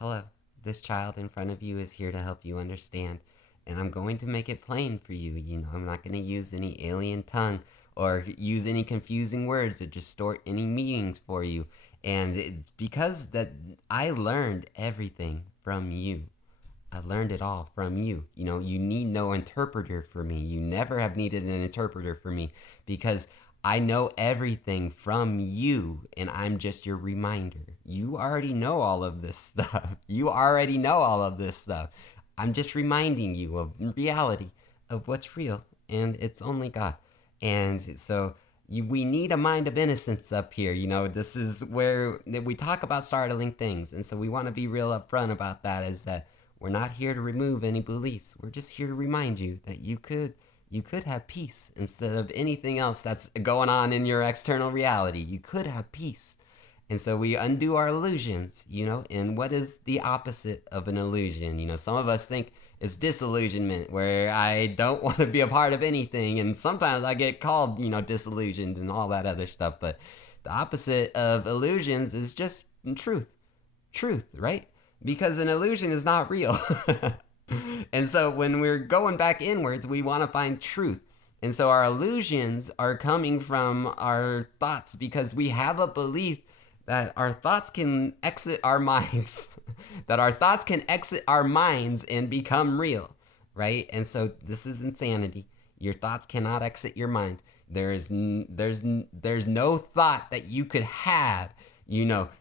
Hello, this child in front of you is here to help you understand, and I'm going to make it plain for you. I'm not going to use any alien tongue or use any confusing words or distort any meanings for you. And it's because that I learned everything from you. I learned it all from you. You need no interpreter for me. You never have needed an interpreter for me because I know everything from you and I'm just your reminder. You already know all of this stuff. You already know all of this stuff. I'm just reminding you of reality, of what's real, and it's only God. And so we need a mind of innocence up here. This is where we talk about startling things. And so we want to be real upfront about that, is that we're not here to remove any beliefs. We're just here to remind you that you could have peace instead of anything else that's going on in your external reality. You could have peace. And so we undo our illusions, and what is the opposite of an illusion? Some of us think it's disillusionment, where I don't want to be a part of anything. And sometimes I get called, disillusioned and all that other stuff. But the opposite of illusions is just truth. Truth, right? Because an illusion is not real. And so when we're going back inwards, we want to find truth. And so our illusions are coming from our thoughts because we have a belief that our thoughts can exit our minds, that our thoughts can exit our minds and become real, right? And so this is insanity. Your thoughts cannot exit your mind. There's no thought that you could have,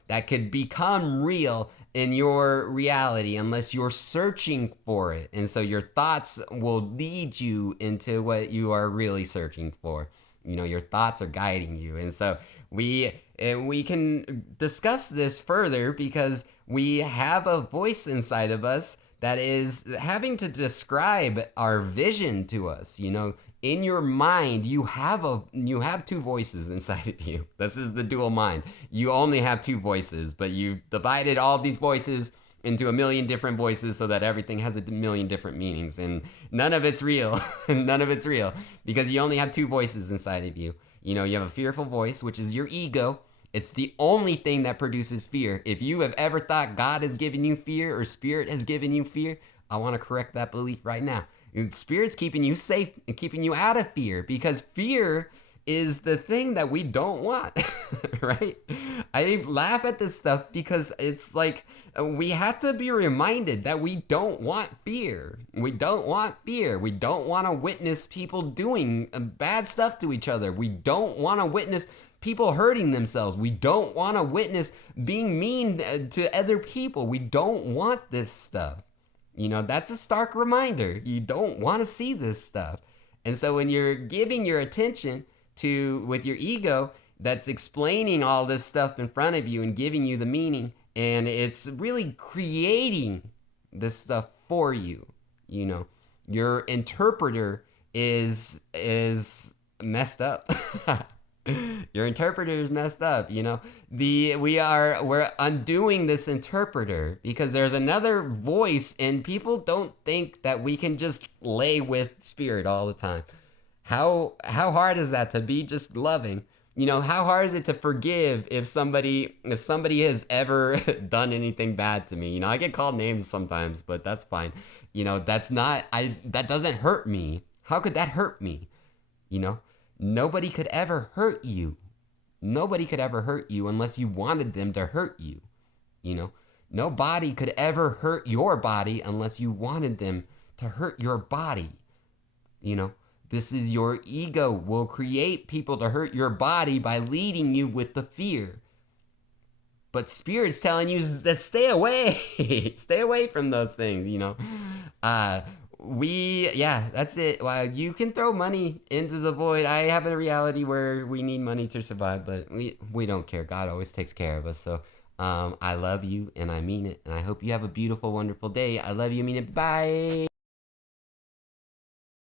that could become real in your reality unless you're searching for it. And so your thoughts will lead you into what you are really searching for. Your thoughts are guiding you. And so we can discuss this further because we have a voice inside of us that is having to describe our vision to us. In your mind, you have two voices inside of you. This is the dual mind. You only have two voices, but you divided all these voices into a million different voices so that everything has a million different meanings, and none of it's real. None of it's real because you only have two voices inside of you. You have a fearful voice, which is your ego. It's the only thing that produces fear. If you have ever thought God has given you fear or spirit has given you fear, I want to correct that belief right now. Spirit's keeping you safe and keeping you out of fear, because fear is the thing that we don't want, right? I laugh at this stuff because it's like we have to be reminded that we don't want fear. We don't want fear. We don't want to witness people doing bad stuff to each other. We don't want to witness people hurting themselves. We don't want to witness being mean to other people. We don't want this stuff. That's a stark reminder. You don't want to see this stuff. And so when you're giving your attention to, with your ego, that's explaining all this stuff in front of you and giving you the meaning, and it's really creating this stuff for you. Your interpreter is messed up. Your interpreter is messed up. We're undoing this interpreter because there's another voice, and people don't think that we can just lay with spirit all the time. How hard is that to be just loving? How hard is it to forgive if somebody has ever done anything bad to me? I get called names sometimes, but that's fine. That doesn't hurt me. How could that hurt me? Nobody could ever hurt you. Nobody could ever hurt you unless you wanted them to hurt you. Nobody could ever hurt your body unless you wanted them to hurt your body. This is your ego will create people to hurt your body by leading you with the fear. But Spirit's telling you that stay away. Stay away from those things, that's it. Well, you can throw money into the void. I have a reality where we need money to survive, but we don't care. God always takes care of us. So I love you, and I mean it, and I hope you have a beautiful, wonderful day. I love you, I mean it. Bye.